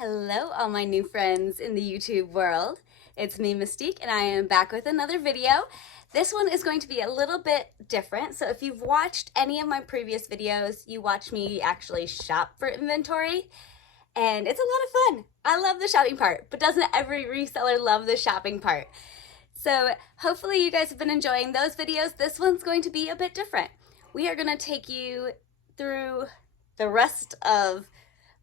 Hello, all my new friends in the YouTube world. It's me, Mystique, and I am back with another video. This one is going to be a little bit different. So if you've watched any of my previous videos, you watch me actually shop for inventory, and it's a lot of fun. I love the shopping part, but doesn't every reseller love the shopping part? So hopefully you guys have been enjoying those videos. This one's going to be a bit different. We are going to take you through the rest of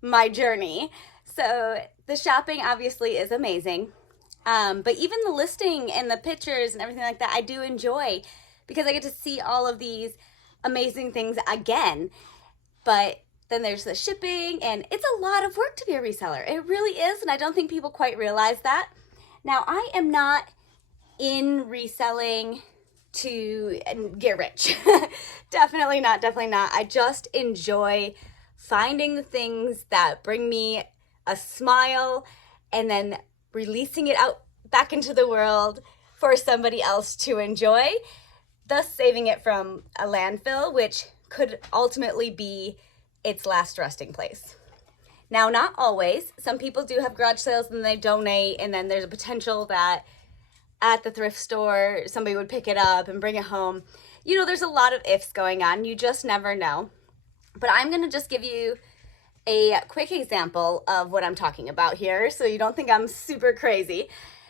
my journey. So the shopping obviously is amazing, but even the listing and the pictures and everything like that, I do enjoy because I get to see all of these amazing things again. But then there's the shipping, and it's a lot of work to be a reseller. It really is, and I don't think people quite realize that. Now, I am not in reselling to get rich. Definitely not, definitely not. I just enjoy finding the things that bring me a smile and then releasing it out back into the world for somebody else to enjoy, thus saving it from a landfill, which could ultimately be its last resting place. Now, not always. Some people do have garage sales and they donate, and then there's a potential that at the thrift store somebody would pick it up and bring it home. You know, there's a lot of ifs going on. You just never know. But I'm going to just give you a quick example of what I'm talking about here so you don't think I'm super crazy.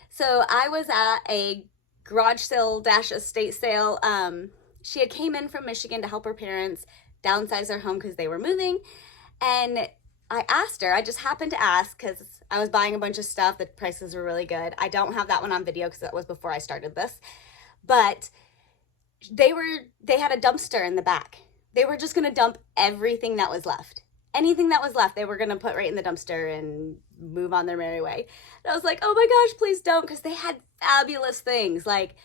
So I was at a garage sale dash estate sale. She had came in from Michigan to help her parents downsize their home because they were moving. And I asked her, I just happened to ask because I was buying a bunch of stuff. The prices were really good. I don't have that one on video because that was before I started this. But they had a dumpster in the back. They were just going to dump everything that was left. Anything that was left, they were going to put right in the dumpster and move on their merry way. And I was like, oh my gosh, please don't, because they had fabulous things, like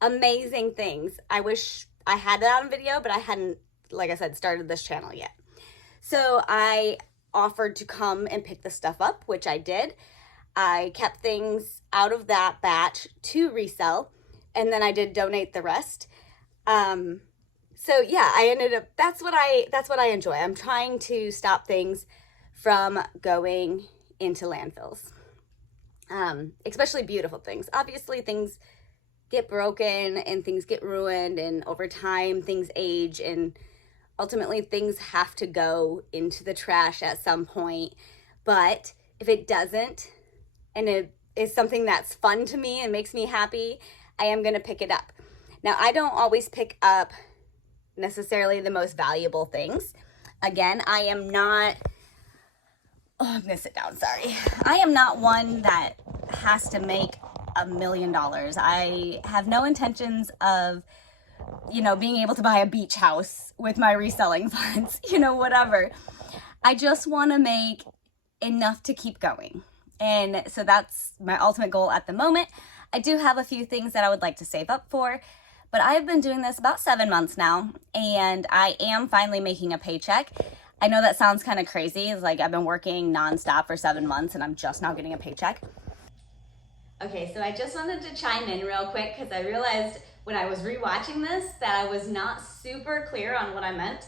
amazing things. I wish I had that on video, but I hadn't, like I said, started this channel yet. So I offered to come and pick the stuff up, which I did. I kept things out of that batch to resell, and then I did donate the rest. So yeah, I ended up, that's what I enjoy. I'm trying to stop things from going into landfills. Especially beautiful things. Obviously things get broken and things get ruined, and over time things age, and ultimately things have to go into the trash at some point. But if it doesn't, and it is something that's fun to me and makes me happy, I am going to pick it up. Now, I don't always pick up necessarily the most valuable things. Again, I am not, I'm gonna sit down, sorry. I am not one that has to make $1 million. I have no intentions of, being able to buy a beach house with my reselling funds, whatever. I just want to make enough to keep going. And so that's my ultimate goal at the moment. I do have a few things that I would like to save up for, but I've been doing this about 7 months now, and I am finally making a paycheck. I know that sounds kind of crazy. It's like I've been working nonstop for 7 months and I'm just now getting a paycheck. Okay, so I just wanted to chime in real quick because I realized when I was rewatching this that I was not super clear on what I meant.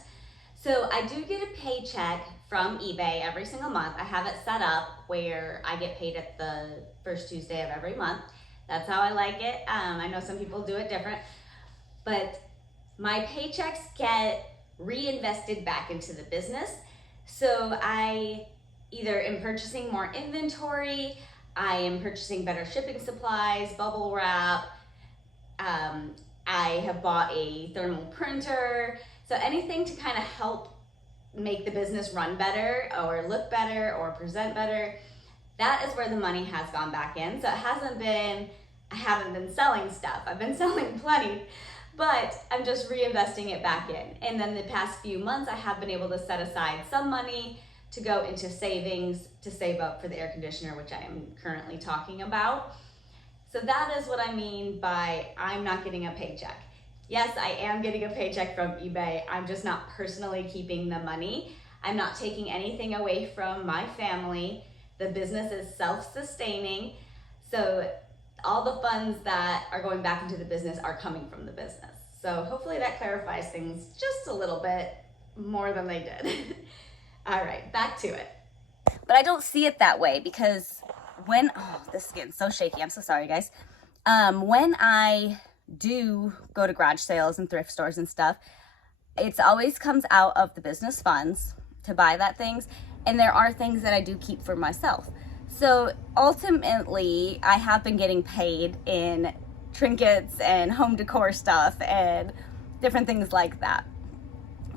So I do get a paycheck from eBay every single month. I have it set up where I get paid at the first Tuesday of every month. That's how I like it. I know some people do it different, but my paychecks get reinvested back into the business. So I either am purchasing more inventory, I am purchasing better shipping supplies, bubble wrap, I have bought a thermal printer. So anything to kind of help make the business run better or look better or present better, that is where the money has gone back in. So it hasn't been, I haven't been selling stuff. I've been selling plenty, but I'm just reinvesting it back in. And then the past few months, I have been able to set aside some money to go into savings to save up for the air conditioner, which I am currently talking about. So that is what I mean by I'm not getting a paycheck. Yes, I am getting a paycheck from eBay. I'm just not personally keeping the money. I'm not taking anything away from my family. The business is self-sustaining. So all the funds that are going back into the business are coming from the business. So hopefully that clarifies things just a little bit more than they did. All right, back to it. But I don't see it that way because when, oh, this is getting so shaky. I'm so sorry, guys. When I do go to garage sales and thrift stores and stuff, it's always comes out of the business funds to buy that things. And there are things that I do keep for myself. So ultimately, I have been getting paid in trinkets and home decor stuff and different things like that.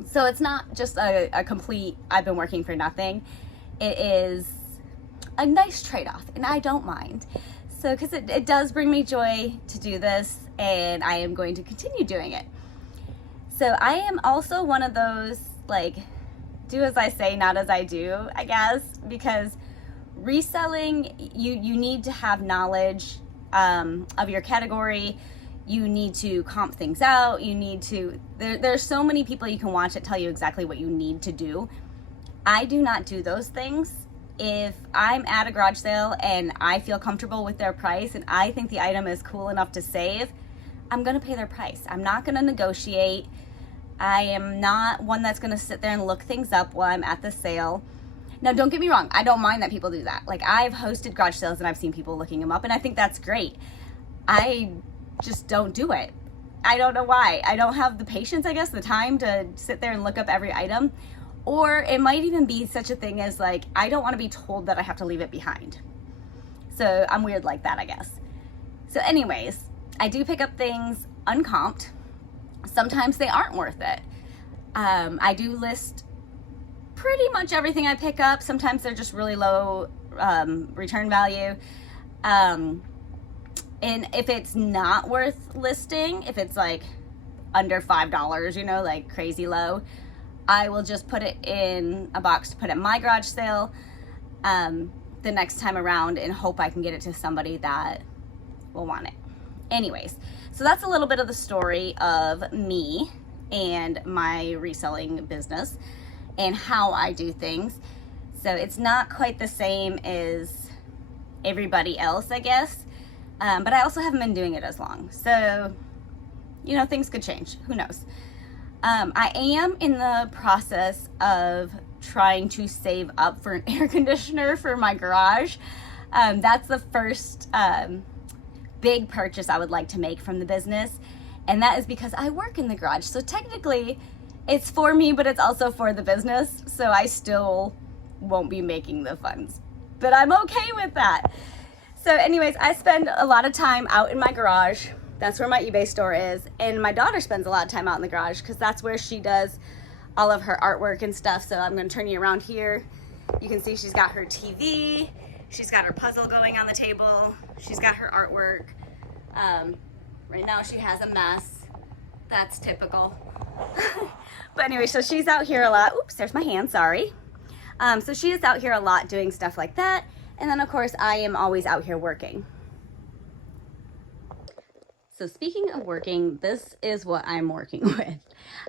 So it's not just a complete, I've been working for nothing. It is a nice trade-off, and I don't mind. So, because it does bring me joy to do this, and I am going to continue doing it. So I am also one of those, like, do as I say, not as I do, I guess, because reselling, you need to have knowledge of your category. You need to comp things out. You need to, there's so many people you can watch that tell you exactly what you need to do. I do not do those things. If I'm at a garage sale and I feel comfortable with their price and I think the item is cool enough to save, I'm going to pay their price. I'm not going to negotiate. I am not one that's going to sit there and look things up while I'm at the sale. Now, don't get me wrong. I don't mind that people do that. Like, I've hosted garage sales and I've seen people looking them up, and I think that's great. I just don't do it. I don't know why. I don't have the patience, I guess, the time to sit there and look up every item. Or it might even be such a thing as, like, I don't want to be told that I have to leave it behind. So I'm weird like that, I guess. So anyways, I do pick up things uncomped. Sometimes they aren't worth it. I do list pretty much everything I pick up. Sometimes they're just really low return value. And if it's not worth listing, if it's like under $5, you know, like crazy low, I will just put it in a box to put at my garage sale the next time around and hope I can get it to somebody that will want it. Anyways, so that's a little bit of the story of me and my reselling business and how I do things. So it's not quite the same as everybody else, I guess, but I also haven't been doing it as long. So, you know, things could change. Who knows? I am in the process of trying to save up for an air conditioner for my garage. That's the first big purchase I would like to make from the business. And that is because I work in the garage. So technically it's for me, but it's also for the business. So I still won't be making the funds, but I'm okay with that. So anyways, I spend a lot of time out in my garage. That's where my eBay store is. And my daughter spends a lot of time out in the garage because that's where she does all of her artwork and stuff. So I'm going to turn you around here. You can see she's got her TV. She's got her puzzle going on the table. She's got her artwork. Right now she has a mess. That's typical. But anyway, so she's out here a lot. Oops, there's my hand, sorry. So she is out here a lot doing stuff like that. And then of course I am always out here working. So speaking of working, this is what I'm working with.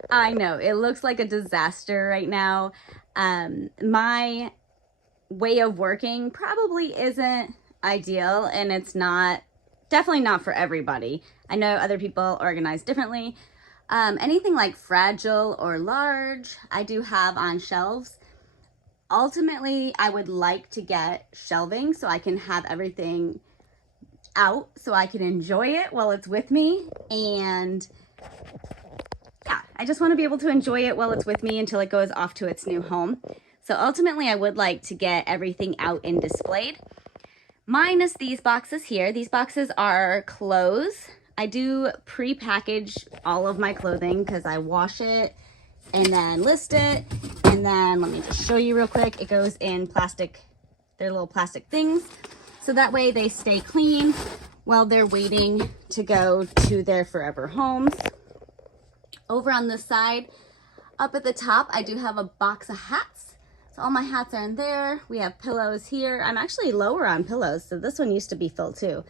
I know it looks like a disaster right now. My way of working probably isn't ideal, and it's definitely not for everybody. I know other people organize differently. Anything like fragile or large, I do have on shelves. Ultimately, I would like to get shelving so I can have everything out so I can enjoy it while it's with me. And yeah, I just want to be able to enjoy it while it's with me until it goes off to its new home. So ultimately, I would like to get everything out and displayed. Minus these boxes here. These boxes are clothes. I do pre-package all of my clothing because I wash it and then list it. And then let me just show you real quick. It goes in plastic, they're little plastic things. So that way they stay clean while they're waiting to go to their forever homes. Over on this side, up at the top, I do have a box of hats. So all my hats are in there. We have pillows here. I'm actually lower on pillows, so this one used to be filled too.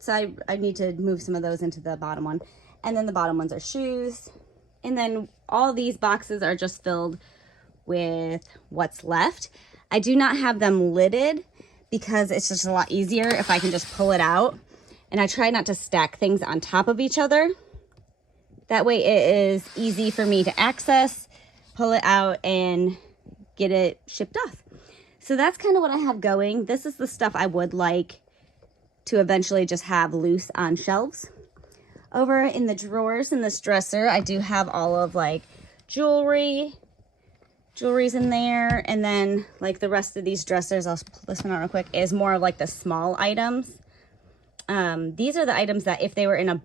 So I need to move some of those into the bottom one. And then the bottom ones are shoes. And then all these boxes are just filled with what's left. I do not have them lidded because it's just a lot easier if I can just pull it out. And I try not to stack things on top of each other. That way it is easy for me to access, pull it out, and get it shipped off. So that's kind of what I have going. This is the stuff I would like to eventually just have loose on shelves. Over in the drawers in this dresser, I do have all of like jewelry's in there, and then like the rest of these dressers, I'll pull this one out real quick, is more of like the small items. These are the items that if they were in a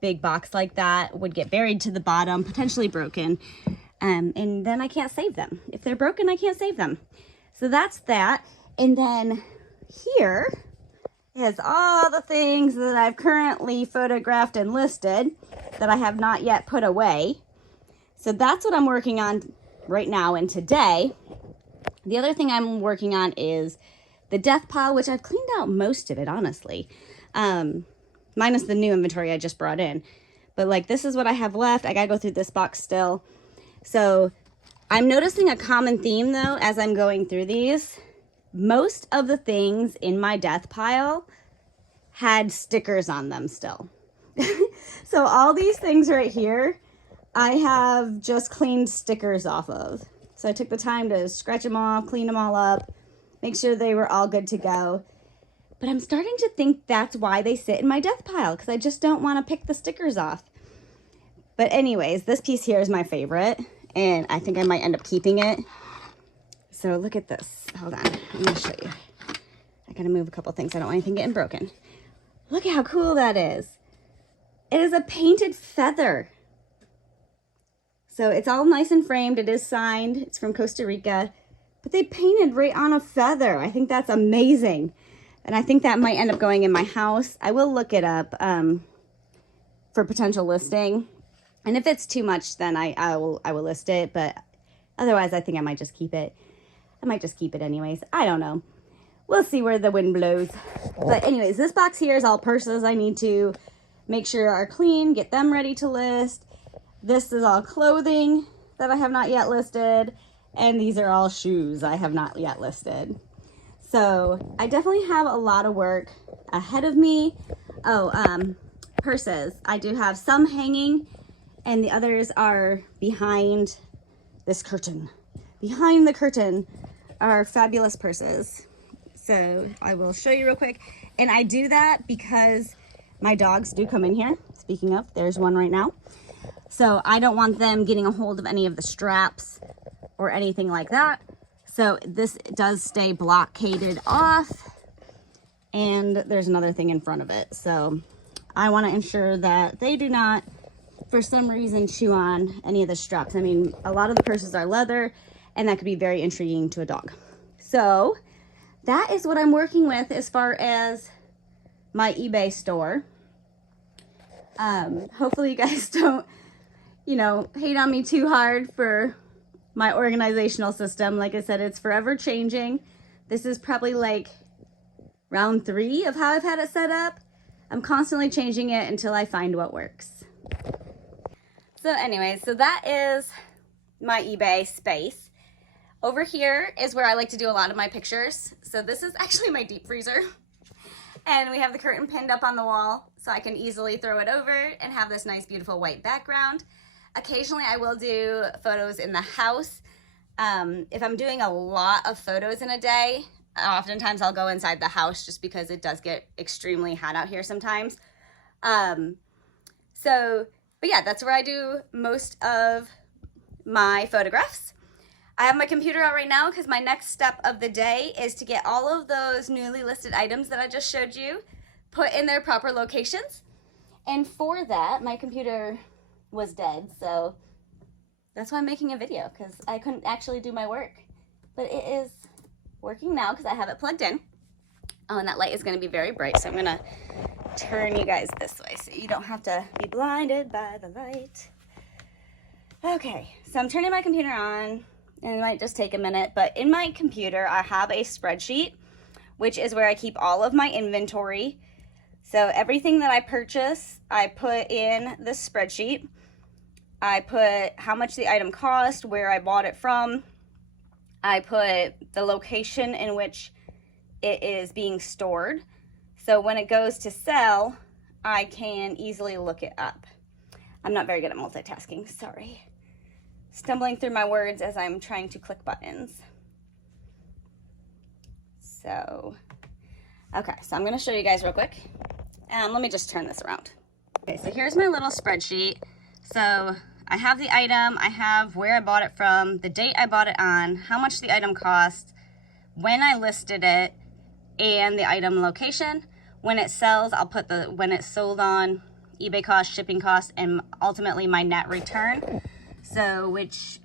big box like that would get buried to the bottom, potentially broken, and then I can't save them. If they're broken, I can't save them. So that's that. And then here is all the things that I've currently photographed and listed that I have not yet put away. So that's what I'm working on right now and today. The other thing I'm working on is the death pile, which I've cleaned out most of it, honestly. Minus the new inventory I just brought in. But like, this is what I have left. I gotta go through this box still. So I'm noticing a common theme though, as I'm going through these. Most of the things in my death pile had stickers on them still. So all these things right here, I have just cleaned stickers off of. So I took the time to scratch them off, clean them all up, make sure they were all good to go. But I'm starting to think that's why they sit in my death pile, because I just don't want to pick the stickers off. But anyways, this piece here is my favorite, and I think I might end up keeping it. So look at this. Hold on, I'm going to show you. I got to move a couple things. I don't want anything getting broken. Look at how cool that is. It is a painted feather. So it's all nice and framed. It is signed. It's from Costa Rica. But they painted right on a feather. I think that's amazing. And I think that might end up going in my house. I will look it up for potential listing. And if it's too much, then I will list it. But otherwise, I think I might just keep it. I might just keep it anyways. I don't know. We'll see where the wind blows. But anyways, this box here is all purses I need to make sure are clean, get them ready to list. This is all clothing that I have not yet listed. And these are all shoes I have not yet listed. So I definitely have a lot of work ahead of me. Oh, purses. I do have some hanging and the others are behind this curtain. Behind the curtain are fabulous purses. So I will show you real quick. And I do that because my dogs do come in here. Speaking of, there's one right now. So I don't want them getting a hold of any of the straps or anything like that. So this does stay blockaded off, and there's another thing in front of it. So I want to ensure that they do not, for some reason, chew on any of the straps. I mean, a lot of the purses are leather, and that could be very intriguing to a dog. So that is what I'm working with as far as my eBay store. Hopefully you guys don't, hate on me too hard for my organizational system. Like I said, it's forever changing. This is probably like round 3 of how I've had it set up. I'm constantly changing it until I find what works. So anyways, so that is my eBay space. Over here is where I like to do a lot of my pictures. So this is actually my deep freezer. And we have the curtain pinned up on the wall so I can easily throw it over and have this nice, beautiful white background. Occasionally I will do photos in the house. If I'm doing a lot of photos in a day, oftentimes I'll go inside the house just because it does get extremely hot out here sometimes. But yeah, that's where I do most of my photographs. I have my computer out right now because my next step of the day is to get all of those newly listed items that I just showed you put in their proper locations. And for that, my computer was dead, so that's why I'm making a video, because I couldn't actually do my work. But it is working now because I have it plugged in. Oh, and that light is going to be very bright, so I'm going to turn you guys this way so you don't have to be blinded by the light. Okay, so I'm turning my computer on, and it might just take a minute, but in my computer I have a spreadsheet, which is where I keep all of my inventory. So everything that I purchase, I put in this spreadsheet. I put how much the item cost, where I bought it from. I put the location in which it is being stored. So when it goes to sell, I can easily look it up. I'm not very good at multitasking, sorry. Stumbling through my words as I'm trying to click buttons. So, okay, so I'm gonna show you guys real quick. Let me just turn this around. Okay, so here's my little spreadsheet. So I have the item, I have where I bought it from, the date I bought it on, how much the item cost, when I listed it, and the item location. When it sells, I'll put when it's sold on, eBay cost, shipping cost, and ultimately my net return. So, which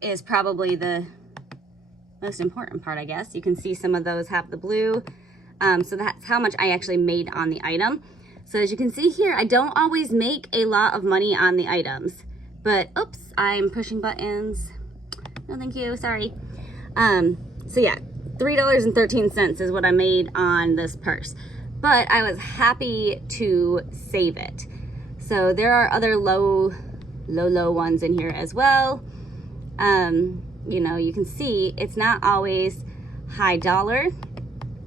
is probably the most important part, I guess. You can see some of those have the blue. So that's how much I actually made on the item. So as you can see here, I don't always make a lot of money on the items, but oops, I'm pushing buttons. No, thank you, sorry. So yeah, $3.13 is what I made on this purse, but I was happy to save it. So there are other low ones in here as well. You know, you can see it's not always high dollar.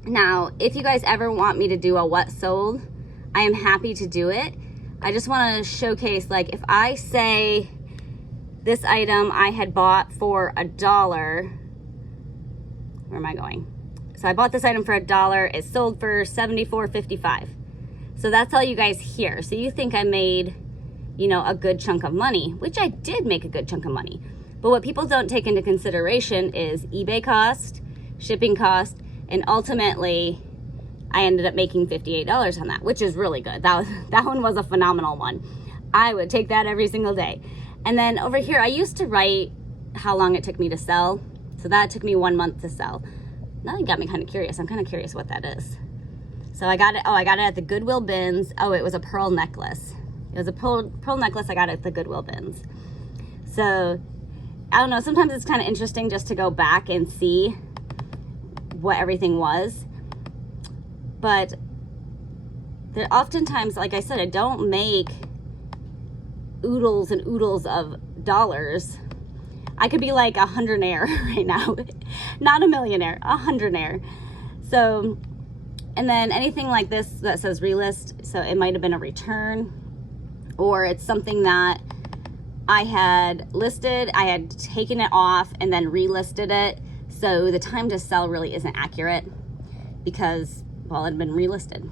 Now, if you guys ever want me to do a what sold, I am happy to do it. I just want to showcase, like, if I say this item I had bought for $1, where am I going? So I bought this item for $1, it sold for $74.55. So that's all you guys hear. So you think I made, you know, a good chunk of money, which I did make a good chunk of money. But what people don't take into consideration is eBay cost, shipping cost, and ultimately I ended up making $58 on that, which is really good. That one was a phenomenal one. I would take that every single day. And then over here, I used to write how long it took me to sell. So that took me 1 month to sell. Now you got me kind of curious. I'm kind of curious what that is. So I got it, I got it at the Goodwill bins. Oh, it was a pearl necklace. It was a pearl necklace I got at the Goodwill bins. So I don't know, sometimes it's kind of interesting just to go back and see what everything was. But there oftentimes, like I said, I don't make oodles and oodles of dollars. I could be like a hundredaire right now. Not a millionaire, a hundredaire. So, and then anything like this that says relist, so it might have been a return, or it's something that I had listed, I had taken it off and then relisted it. So the time to sell really isn't accurate because, well, it had been relisted.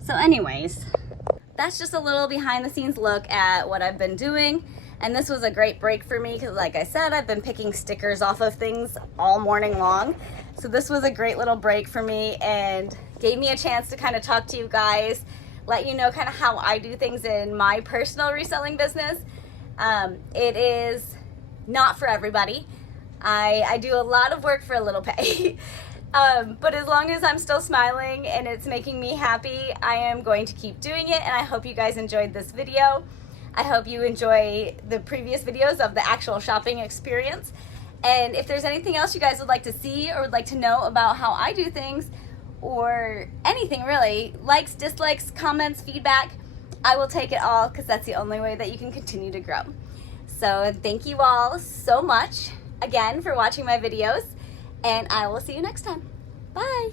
So anyways, that's just a little behind the scenes look at what I've been doing. And this was a great break for me because, like I said, I've been picking stickers off of things all morning long. So this was a great little break for me and gave me a chance to kind of talk to you guys, let you know kind of how I do things in my personal reselling business. It is not for everybody. I do a lot of work for a little pay. But as long as I'm still smiling and it's making me happy, I am going to keep doing it. And I hope you guys enjoyed this video. I hope you enjoy the previous videos of the actual shopping experience. And if there's anything else you guys would like to see or would like to know about how I do things, or anything really, likes, dislikes, comments, feedback, I will take it all because that's the only way that you can continue to grow. So thank you all so much again for watching my videos, and I will see you next time. Bye.